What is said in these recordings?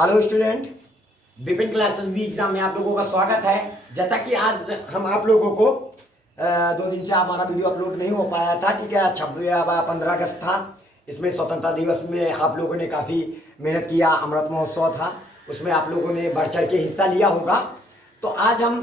Hello student, Vipin classes वी exam में आप लोगों का स्वागत है। जैसा कि आज हम आप लोगों को 2 दिन से हमारा वीडियो अपलोड नहीं हो पाया था, ठीक है। 15 अगस्त था, इसमें स्वतंत्रता दिवस में आप लोगों ने काफ़ी मेहनत किया। अमृत महोत्सव था, उसमें आप लोगों ने बढ़ चढ़ के हिस्सा लिया होगा। तो आज हम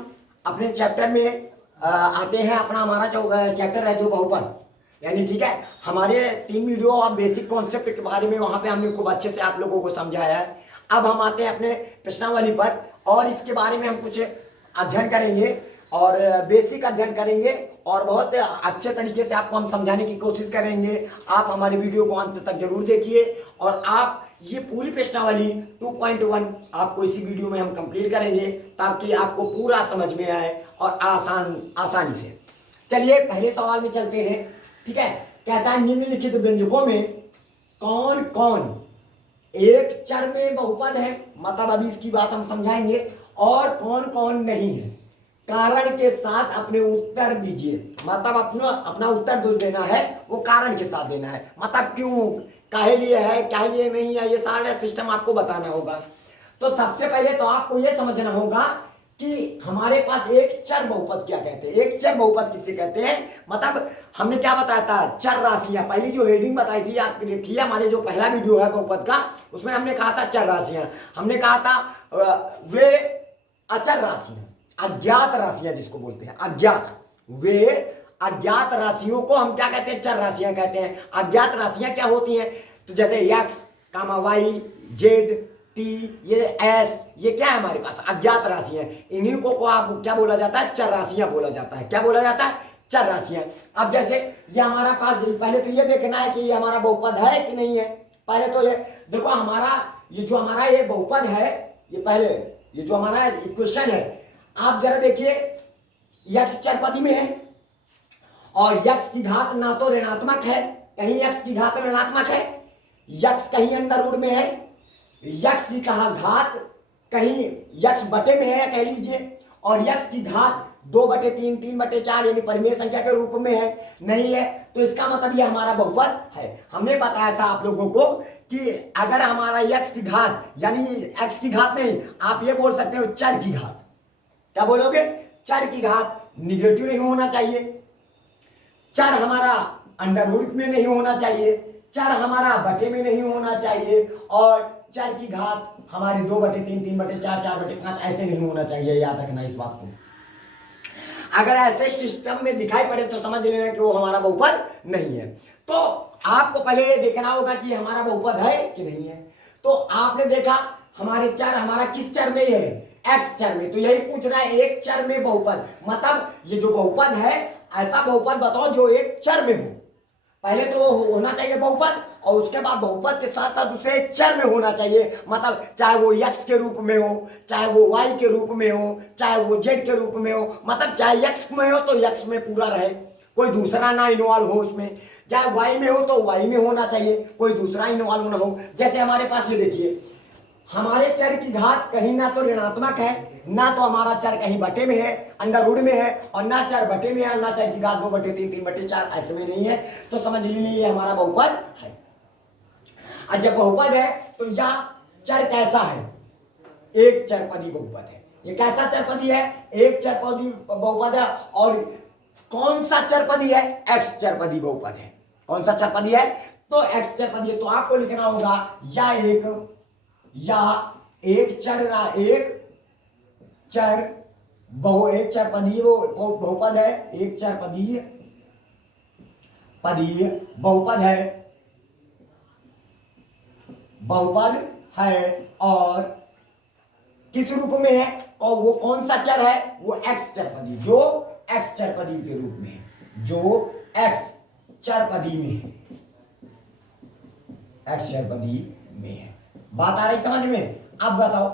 अपने चैप्टर में आते हैं। अपना हमारा जो चैप्टर है जो बहुपद, यानी ठीक है, हमारे 3 वीडियो और बेसिक कॉन्सेप्ट के बारे में वहाँ पे हमने खूब अच्छे से आप लोगों को समझाया है। अब हम आते हैं अपने प्रश्नावली पर और इसके बारे में हम कुछ अध्ययन करेंगे और बेसिक अध्ययन करेंगे और बहुत अच्छे तरीके से आपको हम समझाने की कोशिश करेंगे। आप हमारे वीडियो को अंत तक जरूर देखिए और आप ये पूरी प्रश्नावली 2.1 आपको इसी वीडियो में हम कंप्लीट करेंगे ताकि आपको पूरा समझ में आए और आसानी से। चलिए पहले सवाल में चलते हैं, ठीक है। कहता है निम्नलिखित व्यंजकों में कौन कौन एक चर में बहुपद है, मतलब अभी इसकी बात हम समझाएंगे, और कौन कौन नहीं है। कारण के साथ अपने उत्तर दीजिए, मतलब अपना उत्तर जो देना है वो कारण के साथ देना है, मतलब क्यों, काहे लिए है, काहे लिए नहीं है, ये सारा सिस्टम आपको बताना होगा। तो सबसे पहले तो आपको ये समझना होगा कि हमारे पास एक चर बहुपद क्या कहते हैं। एक चर बहुपद किसे कहते हैं, मतलब हमने क्या बताया था, चर राशियां। पहली जो हेडिंग बताई थी आप देखिए, हमारे जो पहला वीडियो है बहुपद का, उसमें हमने कहा था चर राशियां। हमने कहा था वे अचर राशियां, अज्ञात राशियां जिसको बोलते हैं अज्ञात, वे अज्ञात राशियों को हम क्या कहते हैं, चर राशियां कहते हैं। अज्ञात राशियां क्या होती हैं, तो जैसे एक्स, वाई, जेड, टी, ये एस, ये क्या है हमारे पास अज्ञात राशियां। इन्हीं को आप क्या बोला जाता है, चर राशियां बोला जाता है। क्या बोला जाता है, चर राशियां। अब जैसे ये हमारा पास, पहले तो ये देखना है कि ये हमारा बहुपद है कि नहीं है। पहले तो ये देखो, हमारा ये जो हमारा ये बहुपद है, ये पहले ये जो हमारा इक्वेशन है, आप जरा देखिए, यक्स चरपदी में है और यक्स की घात ना तो ऋणात्मक है, कहीं यक्स की घात ऋणात्मक है, यक्स कहीं अंडर रूट में है, यक्स की कहा घात कहीं यक्स बटे में है कह लीजिए, और यक्स की घात 2/3, 3/4 यानी परिमेय संख्या के रूप में है, नहीं है। तो इसका मतलब ये हमारा बहुपद है। हमने बताया था आप लोगों को कि अगर हमारा यक्स की घात, यानी एक्स की घात नहीं, आप ये बोल सकते हो चर की घात। क्या बोलोगे, चर की घात निगेटिव नहीं होना चाहिए, चर हमारा अंडर रूट में नहीं होना चाहिए, चर हमारा बटे में नहीं होना चाहिए, और चर की घात हमारे 2/3, 3/4, 4/5 ऐसे नहीं होना चाहिए। याद रखना इस बात को। अगर ऐसे सिस्टम में दिखाई पड़े तो समझ लेना कि वो हमारा बहुपद नहीं है। तो आपको पहले ये देखना होगा कि हमारा बहुपद है कि नहीं है। तो आपने देखा हमारे चर, हमारा किस चर में है, एक्स चर में। तो यही पूछ रहा है एक चर में बहुपद, मतलब ये जो बहुपद है ऐसा बहुपद बताओ जो एक चर में हो। पहले तो वो होना चाहिए बहुपद, और उसके बाद बहुपद के साथ साथ उसे एक चर में होना चाहिए, मतलब चाहे वो x के रूप में हो, चाहे वो y के रूप में हो, चाहे वो z के रूप में हो, मतलब चाहे x में हो तो x में पूरा रहे, कोई दूसरा ना इन्वॉल्व हो उसमें, चाहे y में हो तो y में होना चाहिए, कोई दूसरा इन्वॉल्व ना हो। जैसे हमारे पास ये देखिए, हमारे चर की घात कहीं ना तो ऋणात्मक है, ना तो हमारा चर कहीं बटे में है, अंडर रूट में है, और ना चर बटे में है, ना चर की घात 2/3, 3/4 ऐसे में नहीं है। तो समझ लीजिए ये हमारा बहुपद है। और जब बहुपद है तो यह चर कैसा है, एक चरपदी बहुपद है। ये कैसा चरपदी है, एक चरपदी बहुपद है। और कौन सा चरपदी है, एक्स चरपदी बहुपद है। कौन सा चरपदी है, तो एक्स चरपदी है। तो आपको लिखना होगा या एक चरपदी वो बहुपद है, एक चरपदी पदीय बहुपद है, और किस रूप में है, और वो कौन सा चर है, वो एक्स चरपदी, जो एक्स चरपदी के रूप में है, जो एक्स चरपदी में है, एक्स चरपदी में है। बात आ रही समझ में। अब बताओ,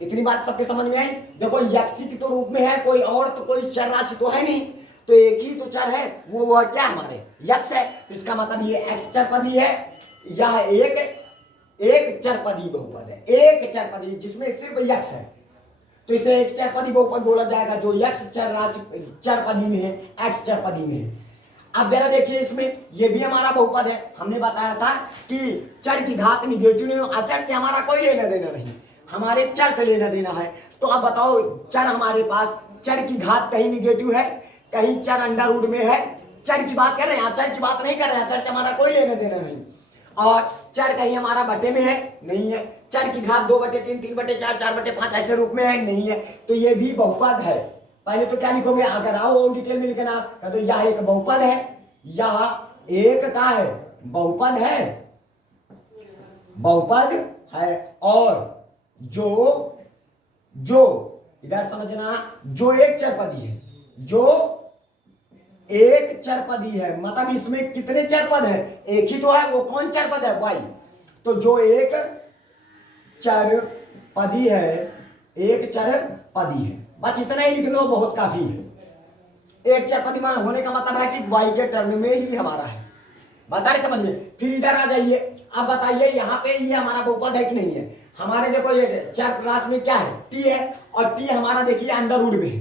इतनी बात सबके समझ में आई। देखो यक्स की तो रूप में है, कोई और तो कोई चर राशि तो है नहीं, तो एक ही तो चर है, वो क्या हमारे यक्स है। तो इसका मतलब ये एक्स चरपदी है, यह एक चरपदी बहुपद है, एक चरपदी जिसमें सिर्फ यक्स है, तो इसे एक चरपदी बहुपद बोला जाएगा जो यक्स चर राशि चरपदी में है, एक्स चरपदी में है। अब जरा देखिए इसमें ये भी हमारा बहुपद है। हमने बताया था कि चर की घात निगेटिव नहीं हो, अचर से हमारा कोई लेना देना नहीं, हमारे चर से लेना देना है। तो अब बताओ चर हमारे पास, चर की घात कहीं निगेटिव है, कहीं चर अंडर रूट में है। चर की बात कर रहे हैं, अचर की बात नहीं कर रहे हैं, अचर से हमारा कोई लेना देना नहीं। और चर कहीं हमारा बटे में है, नहीं है। चर की घात 2/3, 3/4, 4/5 ऐसे रूप में है, नहीं है। तो ये भी बहुपद है। पहले तो क्या लिखोगे, अगर आओ डिटेल में लिखना, तो यह एक बहुपद है, यह एक का है बहुपद है, बहुपद है। और जो इधर समझना, जो एक चरपदी है, जो एक चरपदी है, मतलब इसमें कितने चरपद है, एक ही तो है, वो कौन चरपद है, वाई। तो जो एक चरपदी है, एक चरपदी है, बस इतना ही लिख लो, बहुत काफी है। एक चरपदी होने का मतलब है कि वाई के टर्म में ही हमारा है। बता रहे समझ में। फिर इधर आ जाइए, अब बताइए यहाँ पे ये हमारा बहुपद है कि नहीं है। हमारे देखो ये चर क्लास में क्या है, टी है, और टी हमारा देखिए अंडर रूट में है।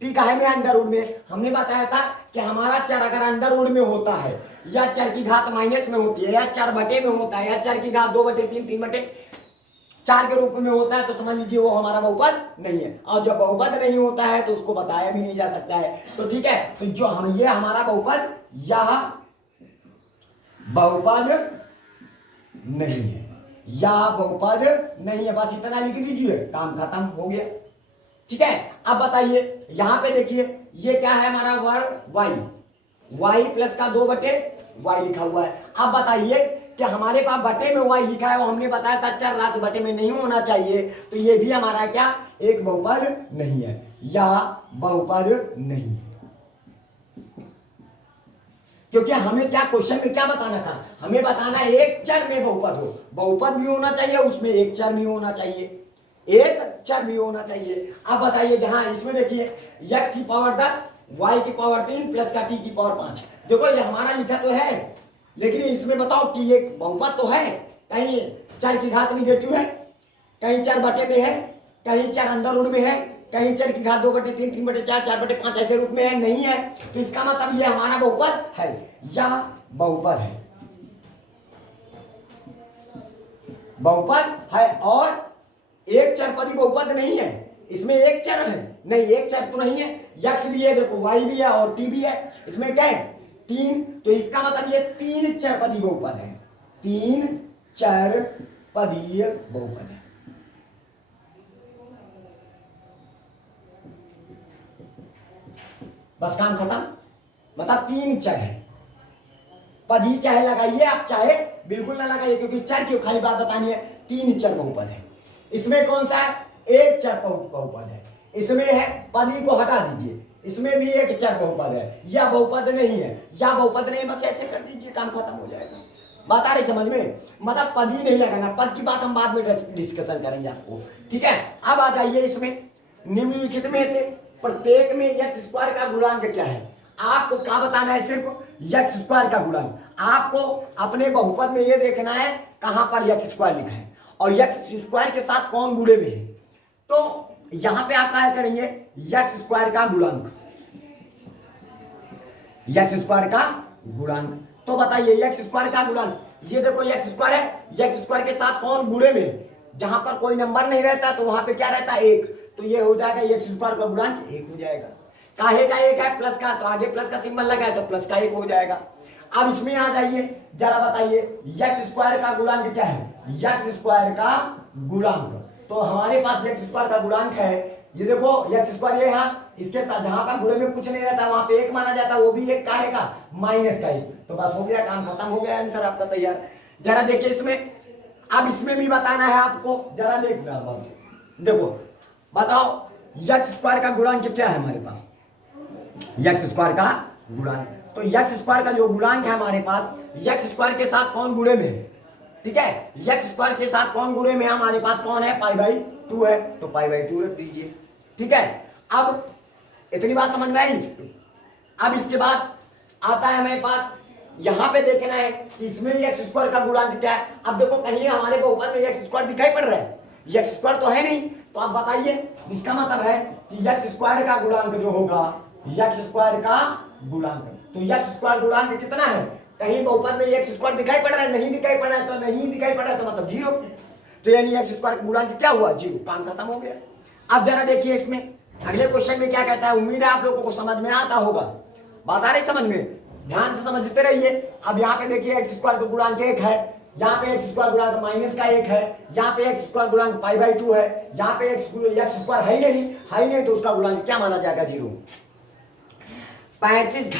टी का है में अंडर रूट में। हमने बताया था कि हमारा चर अगर अंडर रूट में होता है, या चर की घात माइनस में होती है, या चर बटे में होता है, या चर की घात 2/3, 3/4 के रूप में होता है, तो समझ लीजिए वो हमारा बहुपद नहीं है। और जब बहुपद नहीं होता है तो उसको बताया भी नहीं जा सकता है। तो ठीक है, तो जो हम ये हमारा बहुपद, यह बहुपद नहीं है, या बहुपद नहीं है, बस इतना लिख दीजिए, काम खत्म हो गया। ठीक है, अब बताइए यहां पे देखिए ये क्या है हमारा वर्ग वाई, वाई प्लस का 2/y लिखा हुआ है। अब बताइए कि हमारे पास बटे में y लिखा है, और हमने बताया था चर राशि बटे में नहीं होना चाहिए, तो ये भी हमारा क्या, एक बहुपद नहीं है, या बहुपद नहीं है। क्योंकि हमें क्या क्वेश्चन में क्या बताना था, हमें बताना एक चर में बहुपद हो, बहुपद भी होना चाहिए, उसमें एक चर भी होना चाहिए, एक चर भी होना चाहिए। अब बताइए जहां इसमें देखिए x की पावर 10, y की पावर 3 प्लस का t की पावर 5, देखो ये हमारा लिखा तो है, लेकिन इसमें बताओ कि ये बहुपद तो है, कहीं चर की घात निगेटिव है, कहीं चर बटे में है, कहीं चर अंडर रूट में है, कहीं चर की घात 2/3, 3/4, 4/5 ऐसे रूप में है, नहीं है। तो इसका मतलब ये हमारा बहुपद है, या बहुपद है, बहुपद है। और एक चरपदी बहुपद नहीं है, इसमें एक चर है, नहीं एक चर तो नहीं है, यक्स भी है, देखो वाई भी है और टी भी है, इसमें क्या है 3, तो इसका मतलब ये 3 चरपदी बहुपद है, 3 चरपदीय बहुपद है। बस काम खत्म, मतलब 3 चर है, पदी चाहे लगाइए आप, चाहे बिल्कुल ना लगाइए, क्योंकि चर की खाली बात बतानी है। 3 चर बहुपद है, इसमें कौन सा है, एक चर बहुपद है, इसमें है, पदी को हटा दीजिए, इसमें भी एक चर बहुपद है, या बहुपद नहीं है, या बहुपद नहीं, बस ऐसे कर दीजिए, काम खत्म हो जाएगा। बात आ रही समझ में, मतलब पद ही नहीं लगाना, पद की बात हम बाद में डिस्कशन करेंगे आपको। ठीक है, अब आ जाइए इसमें निम्नलिखित में से प्रत्येक में x स्क्वायर का गुणांक क्या है। आपको क्या बताना है, सिर्फ x स्क्वायर का गुणांक। आपको अपने बहुपद में ये देखना है कहां पर x स्क्वायर लिखा है, और x स्क्वायर के साथ कौन गुणे में है। तो यहां पे आप क्या करेंगे, x स्क्वायर का गुणांक, x स्क्वायर का गुणांक। तो बताइए x स्क्वायर का गुणांक, ये देखो x स्क्वायर है, x स्क्वायर के साथ कौन गुणे में, जहां पर कोई नंबर नहीं रहता तो वहां पे क्या रहता है, 1, तो ये हो जाएगा x स्क्वायर का गुणांक 1 हो जाएगा। काहे का 1 है, प्लस का, तो आगे प्लस का सिंबल लगा है तो प्लस का 1 हो जाएगा। अब इसमें आ जाइए जरा बताइए x स्क्वायर का गुणांक क्या है, x स्क्वायर का गुणांक, तो हमारे पास x स्क्वायर का गुणांक है, ये देखो x स्क्वायर ये है, इसके साथ जहां पर गुणे में कुछ नहीं रहता वहां पे 1 माना जाता है, वो भी 1 काहे का, माइनस का 1। तो बस हो गया, काम खत्म हो गया, आंसर आपका तैयार। जरा देखिए इसमें, अब इसमें भी बताना है आपको, जरा देखना, देखो बताओ x स्क्वायर का गुणांक क्या है हमारे पास, x स्क्वायर का गुणांक, तो x स्क्वायर का जो गुणांक है हमारे पास, x स्क्वायर के साथ कौन गुणे में है, ठीक है, x स्क्वायर के साथ कौन गुणे में हमारे पास कौन है, π/2 है, तो π/2 रख दीजिए। ठीक है, अब इतनी बात समझ में आई। अब इसके बाद आता है हमारे पास, यहां पे देखना है कि इसमें x स्क्वायर का गुणांक क्या है। अब देखो कहीं हमारे बहुपद में x स्क्वायर दिखाई पड़ रहा है, x स्क्वायर तो है नहीं, तो अब बताइए इसका मतलब है कि x स्क्वायर का गुणांक जो होगा, x स्क्वायर का गुणांक, तो एक्स स्क्वायर गुणांक कितना है, कहीं बहुपद में एक्स स्क्वायर दिखाई पड़ रहा है, नहीं दिखाई पड़ रहा है, तो नहीं दिखाई पड़ रहा है तो मतलब जीरो, तो यानी एक्स स्क्वायर गुणांक क्या हुआ, जीरो, काम खत्म हो गया। अब जरा देखिए इसमें अगले क्वेश्चन में क्या कहता है, उम्मीद है आप लोगों को समझ में आता होगा, बात आ रही समझ में, ध्यान से समझते रहिए। अब यहाँ पे देखिए एक्स स्क्वायर का गुणांक 1 है, यहाँ पे एक्स स्क्वायर गुणांक माइनस का 1 है, यहाँ पे एक्स स्क्वायर गुणांक पाई/2 है, यहाँ पे एक्स स्क्वायर है ही नहीं, तो उसका गुणांक क्या माना जाएगा, जीरो। 35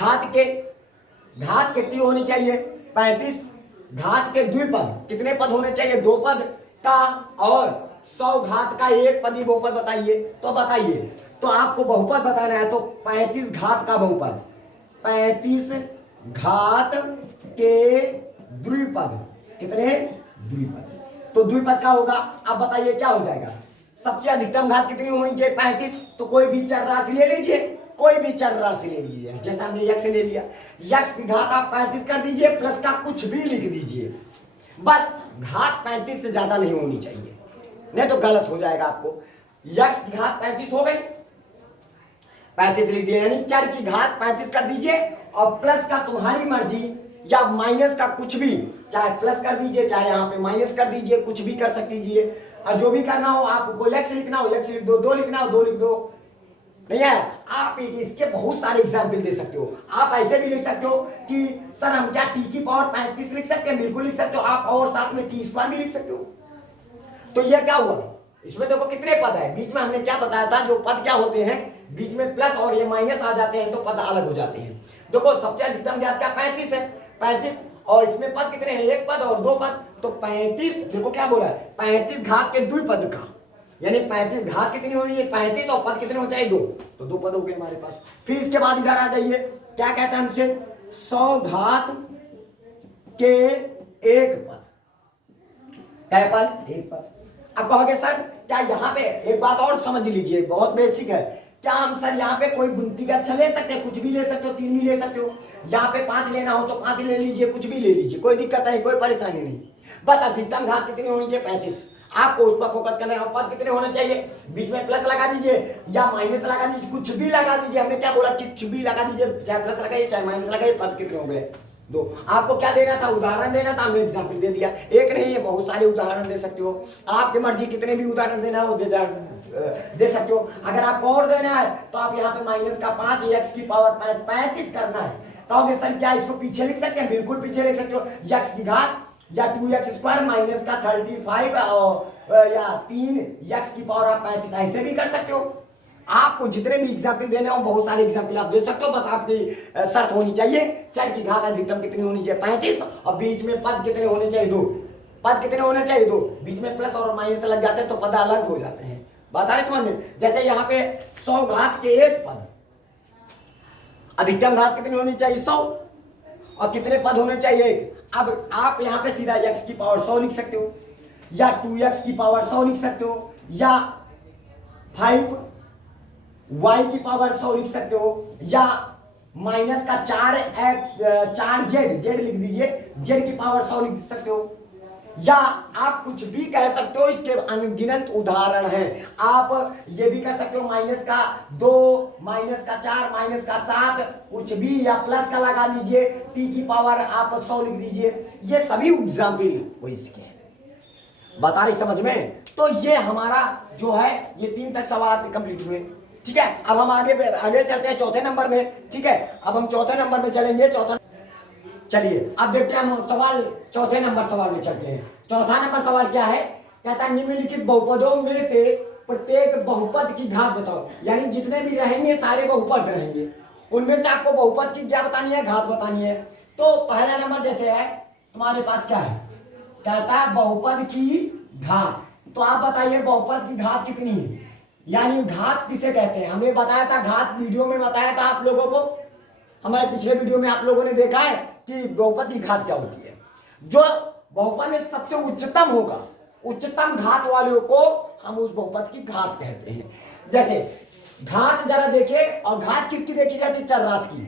घात कितनी होनी चाहिए, 35 घात के द्विपद, कितने पद होने चाहिए, 2 पद का, और 100 घात का एक पदी बहुपद बताइए, तो बताइए, तो आपको बहुपद बताना है, तो 35 घात का बहुपद, 35 घात के द्विपद, कितने द्विपद, तो द्विपद का होगा। अब बताइए क्या हो जाएगा, सबसे अधिकतम घात कितनी होनी चाहिए, 35, तो कोई भी चर राशि ले लीजिए, कोई भी चर राशि ले लीजिए, जैसे हमने यक्स ले लिया, यक्स की घात आप 35 कर दीजिए, प्लस का कुछ भी लिख दीजिए, बस घात 35 से ज्यादा नहीं होनी चाहिए, नहीं तो गलत हो जाएगा आपको। यक्स की घात 35 हो गई, 35 लिख दिया, यानी चर की घात 35 कर दीजिए, और प्लस का तुम्हारी मर्जी, या माइनस का कुछ भी, चाहे प्लस कर दीजिए, चाहे यहाँ पे माइनस कर दीजिए, कुछ भी कर सकते दीजिए, और जो भी करना हो आपको, यक्स लिखना हो यक्स लिख दो, 2 लिखना हो 2 लिख दो, नहीं है। आप इसके बहुत सारे एग्जाम्पल दे सकते हो, आप ऐसे भी लिख सकते हो कि सर हम क्या टी की पावर 35 लिख सकते हैं, बिल्कुल लिख सकते हो आप, और साथ में टी स्क्वायर भी लिख सकते हो। तो यह क्या हुआ, इसमें देखो कितने पद है, बीच में हमने क्या बताया था, जो पद क्या होते हैं, बीच में प्लस और ये माइनस आ जाते हैं तो पद अलग हो जाते हैं। देखो सबसे अधिकतम ज्ञात क्या 35 है, 35, और इसमें पद कितने हैं, 1 पद और 2 पद, तो 35, देखो क्या बोला है, 35 घात के द्विपद का, यानी 35 घात कितनी होनी है, 35, और पद कितने हो चाहिए, 2, तो 2 पद हो गए हमारे पास। फिर इसके बाद इधर आ जाइए, क्या कहता है हमसे, 100 घात के 1 पद, क्या पद, 1 पद। अब कहोगे सर क्या यहाँ पे एक बात और समझ लीजिए, बहुत बेसिक है, क्या हम सर यहाँ पे कोई गिनती का अच्छा ले सकते हैं, कुछ भी ले सकते हो, 3 भी ले सकते हो, यहाँ पे 5 लेना हो तो 5 ले लीजिए, कुछ भी ले लीजिए, कोई दिक्कत नहीं, कोई परेशानी नहीं, बस अधिकतम घात कितनी होनी चाहिए, 35, आपको उस पर फोकस करना है। पद कितने होने चाहिए, बीच में प्लस लगा दीजिए या माइनस लगा दीजिए, कुछ भी लगा दीजिए, हमने क्या बोला, कुछ भी लगा दीजिए, चाहे प्लस लगाइए चाहे माइनस लगाइए, पद कितने हो गए, 2। आपको क्या देना था, उदाहरण देना था, हमने एग्जाम्पल दे दिया, एक नहीं है, बहुत सारे उदाहरण दे सकते हो, आपकी मर्जी कितने भी उदाहरण देना हो दे सकते हो। अगर आपको और देना है तो आप यहाँ पे माइनस का 5 एक्स की पावर 35 करना है, कहोगे सर क्या इसको पीछे लिख सकते हैं, बिल्कुल पीछे लिख सकते हो, एक्स की घात या 2x स्क्वायर माइनस का 35 और या 3 एक्स की पावर आप 35, ऐसे भी कर सकते हो। आपको जितने भी एग्जाम्पल देने हो बहुत सारे एग्जाम्पल आप दे सकते हो, बस आपकी शर्त होनी चाहिए चर की घात अधिकतम कितनी होनी चाहिए, 35, और बीच में पद कितने होने चाहिए, 2 पद कितने होने चाहिए, 2, बीच में प्लस और माइनस लग जाते हैं तो पद अलग हो जाते हैं, बात आ रही समझ में। जैसे यहाँ पे 100 घात के 1 पद, अधिकतम घात कितनी होनी चाहिए, 100, और कितने पद होने चाहिए, 1। अब आप यहाँ पे सीधा x की पावर 100 लिख सकते हो, या 2x की पावर 100 लिख सकते हो, या 5y की पावर 100 लिख सकते हो, या माइनस का 4z लिख दीजिए, z की पावर 100 लिख सकते हो, या आप कुछ भी कह सकते हो, इसके अनगिनत उदाहरण हैं। आप ये भी कर सकते हो माइनस का 2, माइनस का 4, माइनस का 7, कुछ भी, या प्लस का लगा लीजिए, t की पावर आप 100 लिख दीजिए, ये सभी एग्जाम्पल वो इसके हैं, बता रही समझ में। तो ये हमारा जो है ये 3 तक सवाल आपके कंप्लीट हुए, ठीक है। अब हम आगे चलते हैं चौथे नंबर में, ठीक है। अब हम चौथे नंबर में चलेंगे, चलिए अब देखते हैं हम सवाल, चौथे नंबर सवाल में चलते हैं। चौथा नंबर सवाल क्या है, कहता है निम्नलिखित बहुपदों में से प्रत्येक बहुपद की घात बताओ, यानी जितने भी रहेंगे सारे बहुपद रहेंगे, उनमें से आपको बहुपद की क्या बतानी है, घात बतानी है। तो पहला नंबर जैसे है तुम्हारे पास क्या है, कहता है बहुपद की घात, तो आप बताइए बहुपद की घात कितनी है, यानी घात किसे कहते हैं। हमने बताया था घात, वीडियो में बताया था आप लोगों को, हमारे पिछले वीडियो में आप लोगों ने देखा है कि बहुपद की घात क्या होती है। जो बहुपद में सबसे उच्चतम होगा, उच्चतम घात वाले को हम उस बहुपद की घात कहते हैं। जैसे घात जरा देखिए, और घात किसकी देखी जाती है, चर राशि की।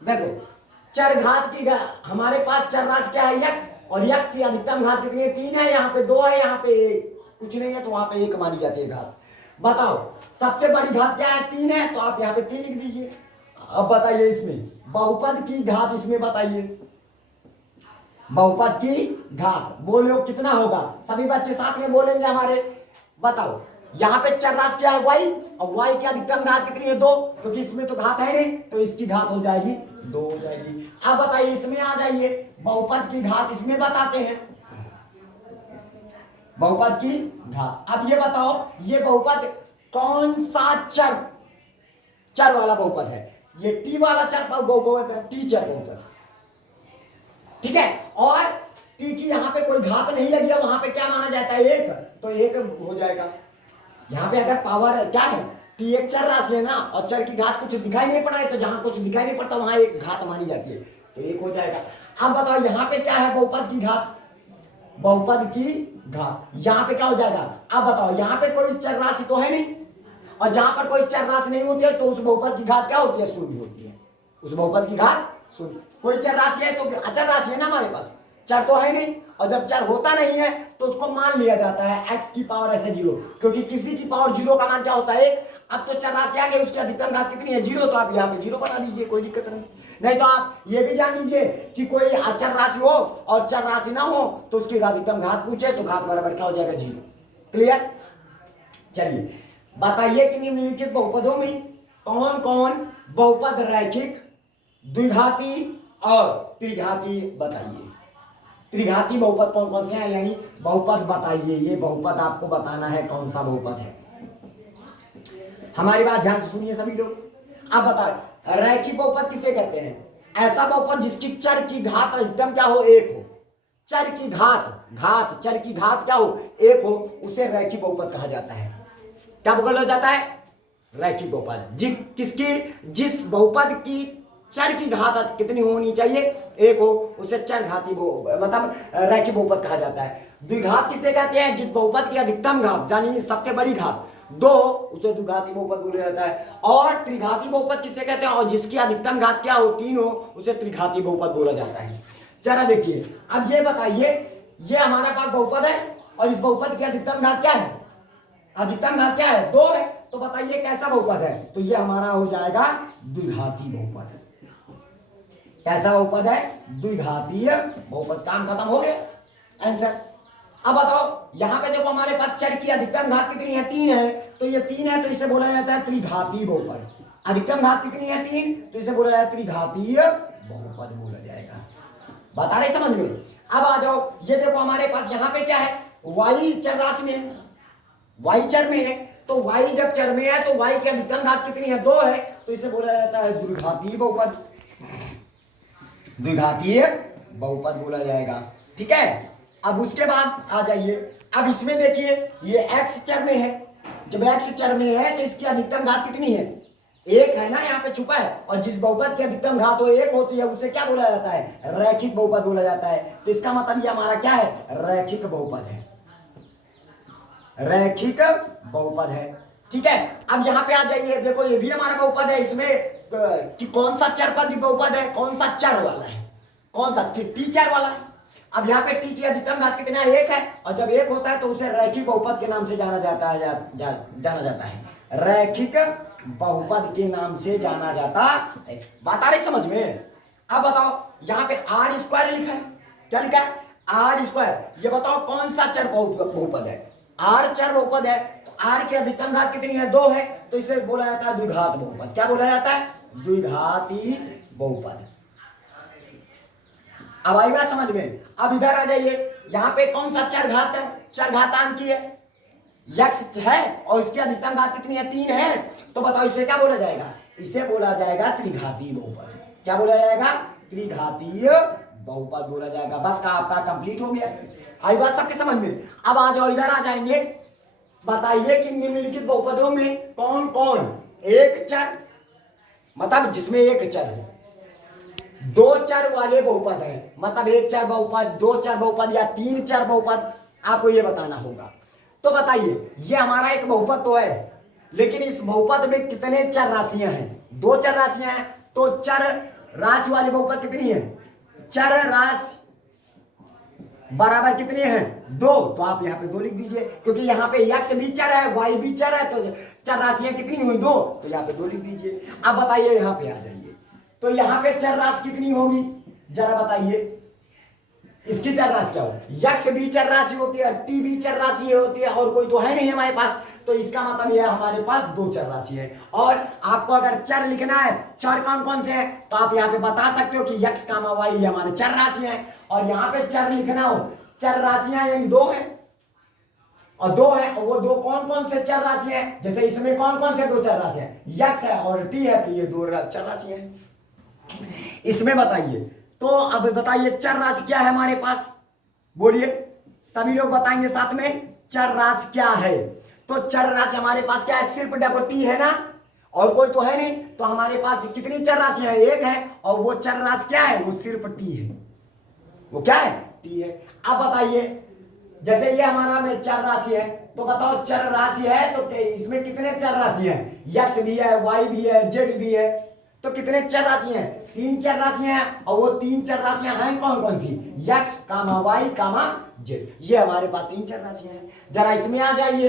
देखो चर घात की हमारे पास चर राशि क्या है, x, और x की अधिकतम घात कितनी है, 3 है, यहाँ पे 2 है, यहाँ पे 1, कुछ नहीं है तो वहां पे 1 मानी जाती है घात। बताओ सबसे बड़ी घात क्या है, 3 है, तो आप यहाँ पे 3 लिख दीजिए। अब बताइए इसमें बहुपद की घात, इसमें बताइए बहुपद की घात बोलो कितना होगा, सभी बच्चे साथ में बोलेंगे हमारे। बताओ यहाँ पे चर राशि क्या है y, और y की अधिकतम घात कितनी है 2, क्योंकि इसमें तो घात है नहीं, तो इसकी घात हो जाएगी 2 हो जाएगी। अब बताइए इसमें आ जाइए, बहुपद की घात इसमें बताते हैं, बहुपद की घात। अब ये बताओ ये बहुपद कौन सा चर वाला बहुपद है, ये टी वाला चर बहुपद है, टी चर बहुपद, ठीक है। और टी की यहाँ पे कोई घात नहीं लगी है, वहां पे क्या माना जाता है 1, तो 1 हो जाएगा। यहाँ पे अगर पावर क्या है, टी एक चर राशि है ना, और चर की घात कुछ दिखाई नहीं पड़ रहा है, तो जहां कुछ दिखाई नहीं पड़ता वहां एक घात मानी जाती है, तो 1 हो जाएगा। अब बताओ यहाँ पे क्या है, बहुपद की घात, बहुपद की घात यहाँ पे क्या हो जाएगा। अब बताओ यहाँ पे कोई चर राशि तो है नहीं, और जहां पर कोई चर राशि नहीं होती है तो उस बहुपद की घात क्या होती है, शून्य होती है, उस बहुपद की घात शून्य। कोई चर राशि है तो अचर राशि है ना हमारे पास, चर तो है नहीं, और जब चर होता नहीं है तो उसको मान लिया जाता है x की पावर ऐसे 0, क्योंकि किसी की पावर 0 का मान क्या होता है 1। अब तो चर राशि आ गई, उसकी अधिकतम घात कितनी है 0, तो आप यहाँ पे 0 बना दीजिए, कोई दिक्कत नहीं तो आप ये भी जान लीजिए कि कोई अचर राशि हो और चर राशि ना हो तो उसकी अधिकतम घात पूछे तो घात बराबर क्या हो जाएगा 0। क्लियर। चलिए बताइए कि निम्नलिखित बहुपदों में कौन कौन बहुपद रैखिक, द्विघाती और त्रिघाती बताइए। त्रिघाती बहुपद कौन कौन से हैं, यानी बहुपद बताइए, ये बहुपद आपको बताना है कौन सा बहुपद है। हमारी बात ध्यान से सुनिए सभी लोग। अब बताओ रैखिक बहुपद किसे कहते हैं, ऐसा बहुपद जिसकी चर की घात अधिकतम क्या हो 1 हो, चर की चर की घात क्या हो 1 हो, उसे रैखिक बहुपद कहा जाता है। क्या बोला जाता है, रैखिक बहुपद। जिस बहुपद की चर की घात कितनी होनी चाहिए 1 हो, उसे चर घाती मतलब रैखिक बहुपद कहा जाता है। द्विघात किसे कहते हैं, जिस बहुपद की अधिकतम घात यानी सबसे बड़ी घात 2, उसे द्विघाती बहुपद बोला जाता है। और त्रिघाती बहुपद किसे कहते हैं, और जिसकी अधिकतम घात क्या हो 3 हो, उसे त्रिघाती बहुपद बोला जाता है। जरा देखिए अब ये बताइए, ये हमारे पास बहुपद है और इस बहुपद की अधिकतम घात क्या है, अधिकतम घात क्या है 2 है, तो बताइए कैसा बहुपद है, तो ये हमारा हो जाएगा द्विघाती बहुपद। कैसा बहुपद है, द्विघातीय बहुपद। काम खत्म हो गया आंसर। अब बताओ यहाँ पे देखो हमारे पास चर की अधिकतम घात कितनी है 3 है, तो ये 3 है तो इसे बोला जाता है त्रिघाती बहुपद। अधिकतम घात कितनी है 3, तो इसे बोला जाता है त्रिघातीय बहुपद बोला जाएगा। बता रहे समझ में। अब आ जाओ ये देखो हमारे पास यहाँ पे क्या है, y चर राशि में है, y चर में है, तो y जब चर में है तो y की अधिकतम घात कितनी है 2 है, तो इसे बोला जाता है द्विघातीय बहुपद, द्विघातीय बहुपद बोला जाएगा। ठीक है। अब उसके बाद आ जाइए, अब इसमें देखिए ये x चर में है, जब x चर में है तो इसकी अधिकतम घात कितनी है 1 है ना, यहाँ पे छुपा है, और जिस बहुपद की अधिकतम घात 1 होती है उसे क्या बोला जाता है, रैखिक बहुपद बोला जाता है। तो इसका मतलब ये हमारा क्या है, रैखिक बहुपद है, रैखिक बहुपद है। ठीक है। अब यहाँ पे आ जाइए, देखो ये भी हमारा बहुपद है, इसमें कि कौन सा चर पद बहुपद है, कौन सा चर वाला है, कौन सा टी चर वाला है। अब यहाँ पे टी की अधिकतम घात कितना है 1 है, और जब 1 होता है तो उसे रैखिक बहुपद के नाम से जाना जाता है, जाना जाता है, रैखिक बहुपद के नाम से जाना जाता है। बात आ रही समझ में। अब बताओ यहाँ पे आर स्क्वायर लिखा है, क्या लिखा है आर स्क्वायर, ये बताओ कौन सा चर बहुपद है, आर चर बहुपद है, तो आर की अधिकतम घात कितनी है 2 है, तो इसे बोला जाता है द्विघात बहुपद। क्या बोला जाता है, द्विघाती बहुपद। अब आई बात समझ में। अब इधर आ जाइए, यहाँ पे कौन सा चर घात है, चर घातांकी है, x है और इसकी अधिकतम घात कितनी है 3 है, तो बताओ इसे क्या बोला जाएगा, इसे बोला जाएगा त्रिघाती बहुपद। क्या बोला जाएगा, त्रिघातीय बहुपद बोला जाएगा। बस का आपका कंप्लीट हो गया। आई बात सबके समझ में। अब आ जाओ इधर आ जाएंगे, बताइए कि निम्नलिखित बहुपदों में कौन कौन एक चर, मतलब जिसमें एक चर है, 2 चर वाले बहुपद है, मतलब 1 चर बहुपद, 2 चर बहुपद या 3 चर बहुपद, आपको ये बताना होगा। तो बताइए ये हमारा एक बहुपद तो है, लेकिन इस बहुपद में कितने चर राशियां हैं, 2 चर राशियां हैं, तो चर राशि वाली बहुपद कितनी है, चर राशि बराबर कितने हैं 2, तो आप यहाँ पे 2 लिख दीजिए, क्योंकि यहाँ पे x भी चर है y भी चर है, तो चर राशियां कितनी हुई 2, तो यहाँ पे 2 लिख दीजिए। अब बताइए यहाँ पे आ जाइए, तो यहाँ पे चर राशि कितनी होगी जरा बताइए। इसकी चर राशि क्या होगी? यक्ष भी चर राशि होती है, टी भी चर राशि होती है, और कोई तो है नहीं हमारे पास। तो इसका मतलब यह हमारे पास दो चर राशि है। और आपको अगर चर लिखना है, चर कौन कौन से हैं, तो आप यहाँ पे बता सकते हो कि यक्ष कामा वाई ये हमारे चर राशि है। और यहाँ पे चर लिखना हो, चर राशियां यानी दो है, और दो है, और वो दो कौन कौन से चर राशि है, जैसे इसमें कौन कौन से दो चर राशि है, यक्ष है और टी है, तो ये दो चर राशि है। इसमें बताइए, तो अब बताइए चर राशि क्या है हमारे पास, बोलिए, सभी लोग बताएंगे साथ में चर राशि क्या है। तो चर राशि हमारे पास क्या है, सिर्फ डबल टी है ना, और कोई तो है नहीं। तो हमारे पास कितनी चर राशि है, एक है, और वो चर राशि क्या है, वो सिर्फ टी है। वो क्या है, टी है। अब बताइए, जैसे ये हमारा में चर राशि है, तो बताओ चर राशि है तो इसमें कितने चर राशि है, यक्ष भी है, वाई भी है, जेड भी है, तो कितने चर राशि हैं, तीन चर राशियां हैं। और वो तीन चर राशियां हैं कौन कौन सी, यक्ष कामा वाई कामा जेड, ये हमारे पास तीन चर राशियां हैं। जरा इसमें आ जाइए,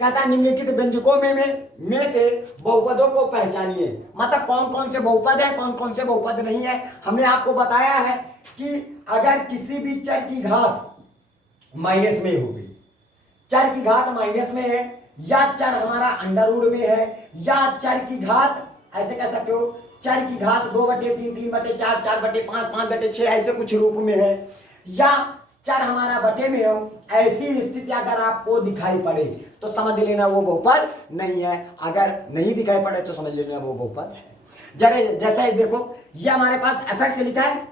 कहता है निम्नलिखित व्यंजकों में से बहुपदों को पहचानिए। मतलब कौन कौन से बहुपद है, कौन कौन से बहुपद नहीं है। हमने आपको बताया है कि अगर किसी भी चर की घात माइनस में होगी, चर की घात माइनस में है, या चर हमारा अंडर रूट में है, या चर की घात ऐसे कह सकते हो, चर की घात 2/3, 3/4, 4/5, 5/6 ऐसे कुछ रूप में है, या चर हमारा बटे में हो, ऐसी स्थिति अगर आपको दिखाई पड़े तो समझ लेना वो बहुपद नहीं है। अगर नहीं दिखाई पड़े तो समझ लेना वो बहुपद है। जैसे देखो, ये हमारे पास fx लिखा है,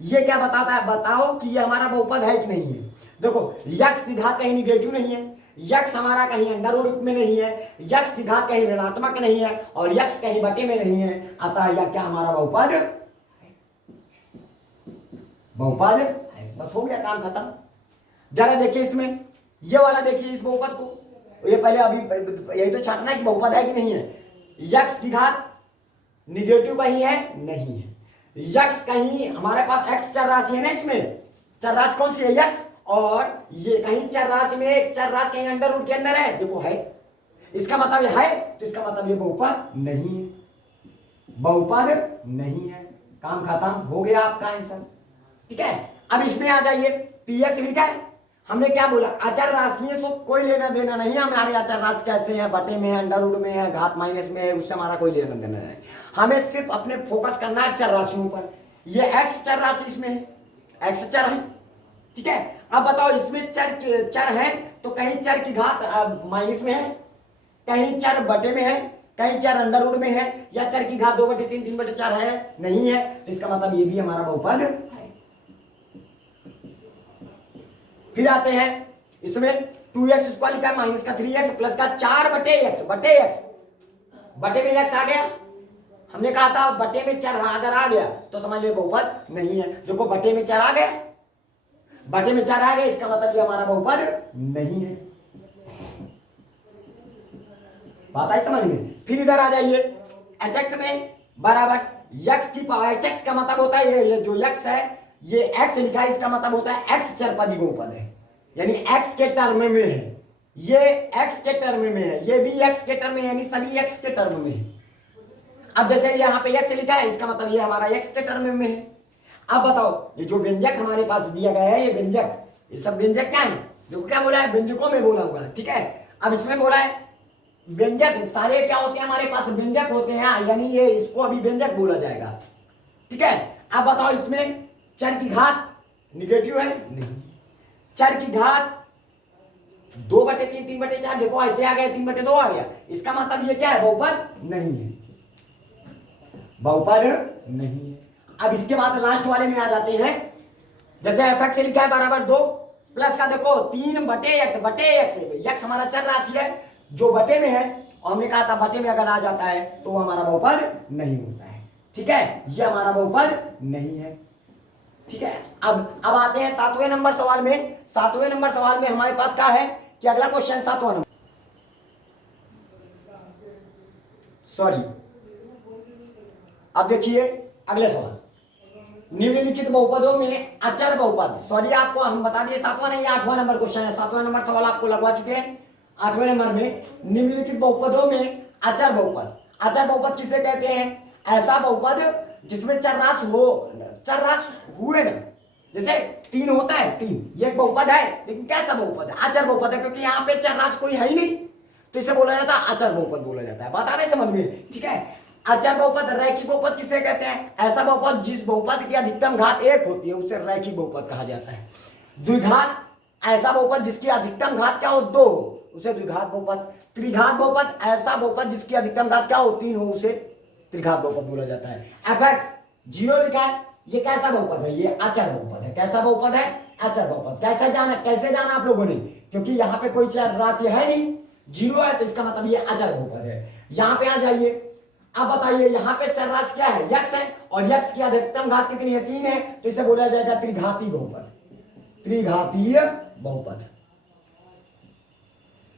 ये क्या बताता है, बताओ कि ये हमारा बहुपद है कि नहीं है। देखो, यक्ष की घात कहीं निगेटिव नहीं है, यक्ष हमारा कहीं अंडर रूट में नहीं है, यक्ष की घात कहीं ऋणात्मक नहीं है, और यक्ष कहीं बटे में नहीं है, अतः यह क्या हमारा बहुपद है, बहुपद है। बस हो गया, काम खत्म। जरा देखिए इसमें, ये वाला देखिए इस बहुपद को, ये पहले अभी यही तो छाटना है कि बहुपद है कि नहीं है। यक्ष की घात निगेटिव कहीं है, नहीं है, यक्ष कहीं हमारे पास एक्स चर राशि है ना, इसमें चर राशि कौन सी है, यक्ष, और ये कहीं चर राशि में, चर राशि कहीं अंडर रूट के अंदर है, देखो है, इसका मतलब है, तो इसका मतलब ये बहुपद नहीं है, बहुपद नहीं है। काम खत्म, हो गया आपका आंसर, ठीक है। अब इसमें आ जाइए, पीएक्स लिखा है, हमने क्या बोला, अचर राशियों से कोई लेना देना नहीं है हमारे। अचर राशि कैसे हैं, बटे में है, अंडर रूट में है, घात माइनस में है, उससे हमारा कोई लेना देना नहीं। हमें सिर्फ अपने फोकस करना है चर राशियों पर। ये एक्स चर राशि इसमें है, एक्स चर है, ठीक है। अब बताओ, इसमें चर है तो कहीं चर की घात माइनस में है, कहीं चर बटे में है, कहीं चर अंडर रूट में है, या चर की घात 2/3, 3/4 है, नहीं है, तो इसका मतलब ये भी हमारा बहुपद है। फिर आते हैं इसमें 2x स्क्वायर लिखा है, माइनस का 3x प्लस का 4/x, बटे में x आ गया। हमने कहा था बटे में चर अगर आ गया तो समझ लो बहुपद नहीं है। देखो, बटे में चर आ गया, बटे में चर आ गया, इसका मतलब ये हमारा बहुपद नहीं है। बात आई समझ में। फिर इधर आ जाइए, hx में बराबर x की पावर, hx का मतलब होता है ये जो x है, ये x लिखा है, इसका मतलब होता है x चरपदी बहुपद है, यानी x के टर्म में है, ये x के टर्म में है, ये भी x के टर्म में, यानी सभी x के टर्म में है। अब जैसे यहाँ पे x लिखा है, इसका मतलब ये हमारा x के टर्म में है। अब बताओ, ये जो व्यंजक हमारे पास दिया गया है, ये व्यंजक, ये सब व्यंजक क्या है, देखो क्या बोला है, व्यंजकों में बोला हुआ है, ठीक है। अब इसमें बोला है व्यंजक, सारे क्या होते हैं हमारे पास, व्यंजक होते हैं, यानी ये इसको अभी व्यंजक बोला जाएगा, ठीक है। अब बताओ, इसमें चर की घात निगेटिव है, नहीं, चर की घात 2/3, 3/4, देखो ऐसे आ गया, 3/2 आ गया, इसका मतलब ये क्या है, बहुपद नहीं है, बहुपद नहीं है। अब इसके बाद लास्ट वाले में आ जाते हैं, जैसे fx से लिखा है बराबर 2 प्लस का देखो 3/x, x हमारा चर राशि है जो बटे में है, और हमने कहा था बटे में अगर आ जाता है तो वो हमारा बहुपद नहीं होता है, ठीक है, ये हमारा बहुपद नहीं है, ठीक है। अब आते हैं 7वें नंबर सवाल में। 7वें नंबर सवाल में हमारे पास क्या है कि अगला क्वेश्चन 7वां नंबर, सॉरी, अब देखिए अगले सवाल, निम्नलिखित बहुपदों में अचर बहुपद, सॉरी आपको हम बता दिए 7वां नहीं 8वां नंबर क्वेश्चन है, 7वां नंबर सवाल आपको लगवा चुके हैं। 8वें नंबर में निम्नलिखित बहुपदों में अचर बहुपद, अचर बहुपद किसे कहते हैं, ऐसा बहुपद जिसमें चरराश हो, चरराश हुए ना, जैसे 3 होता है, 3 ये एक बहुपद है, लेकिन कैसा बहुपद है? अचर बहुपद है, क्योंकि यहाँ पे चरराश कोई है ही नहीं, तो इसे बोला जाता है अचर बहुपद बोला जाता है। बात आ रही है समझ में? ठीक है। अचर बहुपद, रैखिक बहुपद किसे कहते हैं? ऐसा बहुपद जिस बहुपद की अधिकतम घात 1 होती है उसे रैखिक बहुपद कहा जाता है। द्विघात, ऐसा बहुपद जिसकी अधिकतम घात क्या हो? 2, उसे द्विघात बहुपद। त्रिघात बहुपद, ऐसा बहुपद जिसकी अधिकतम घात क्या हो? 3 हो, उसे त्रिघात बहुपद बोला जाता है। fx 0 लिखा है, ये कैसा बहुपद है? ये अचर बहुपद है। कैसा बहुपद है? अचर बहुपद। कैसे जाना आप लोगों ने? क्योंकि यहाँ पे कोई चर राशि है नहीं, 0 है, तो इसका मतलब ये अचर बहुपद है। यहाँ पे आ जाइए, अब बताइए यहाँ पे चर राशि क्या है? यक्स है, और यक्स की अधिकतम घात कितनी है? 3 है, तो इसे बोला जाएगा त्रिघाती बहुपद। त्रिघातीय बहुपद।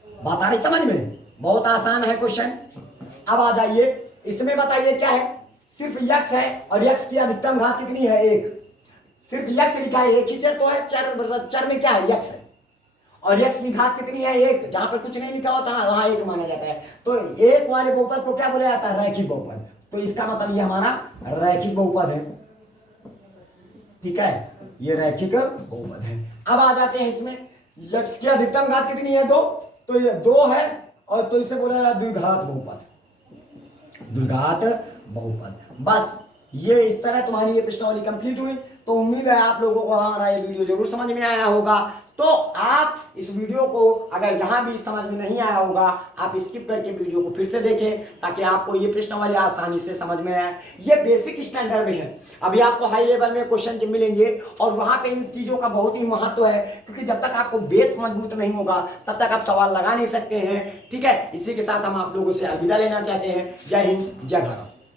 बात आ रही समझ में? बहुत आसान है क्वेश्चन। अब आ जाइए, इसमें बताइए क्या है? सिर्फ यक्स है, और यक्स की अधिकतम घात कितनी है? 1। सिर्फ यक्स लिखा है, एक ही चर तो है, चर में क्या है? यक्स है, और यक्स की घात कितनी है? 1। जहां पर कुछ नहीं लिखा होता वहां 1 माना जाता है, तो 1 वाले बहुपद को क्या बोला जाता है? रैखिक बहुपद। तो इसका मतलब ये हमारा रैखिक बहुपद है। ठीक है, ये रैखिक बहुपद है। अब आ जाते हैं इसमें, यक्स की अधिकतम घात कितनी है? 2, तो ये 2 है, और तो इसे बोला जाता है द्विघात बहुपद। द्विघात बहुपद। बस ये इस तरह तुम्हारी ये प्रश्नावली कंप्लीट हुई। तो उम्मीद है आप लोगों को हमारा ये वीडियो जरूर समझ में आया होगा। तो आप इस वीडियो को अगर जहां भी समझ में नहीं आया होगा, आप स्किप करके वीडियो को फिर से देखें, ताकि आपको ये प्रश्नावली आसानी से समझ में आए। ये बेसिक स्टैंडर्ड में है, अभी आपको हाई लेवल में क्वेश्चन मिलेंगे, और वहां पे इन चीजों का बहुत ही महत्व है, क्योंकि जब तक आपको बेस मजबूत नहीं होगा तब तक आप सवाल लगा नहीं सकते हैं। ठीक है, इसी के साथ हम आप लोगों से अलविदा लेना चाहते हैं। जय हिंद, जय भारत।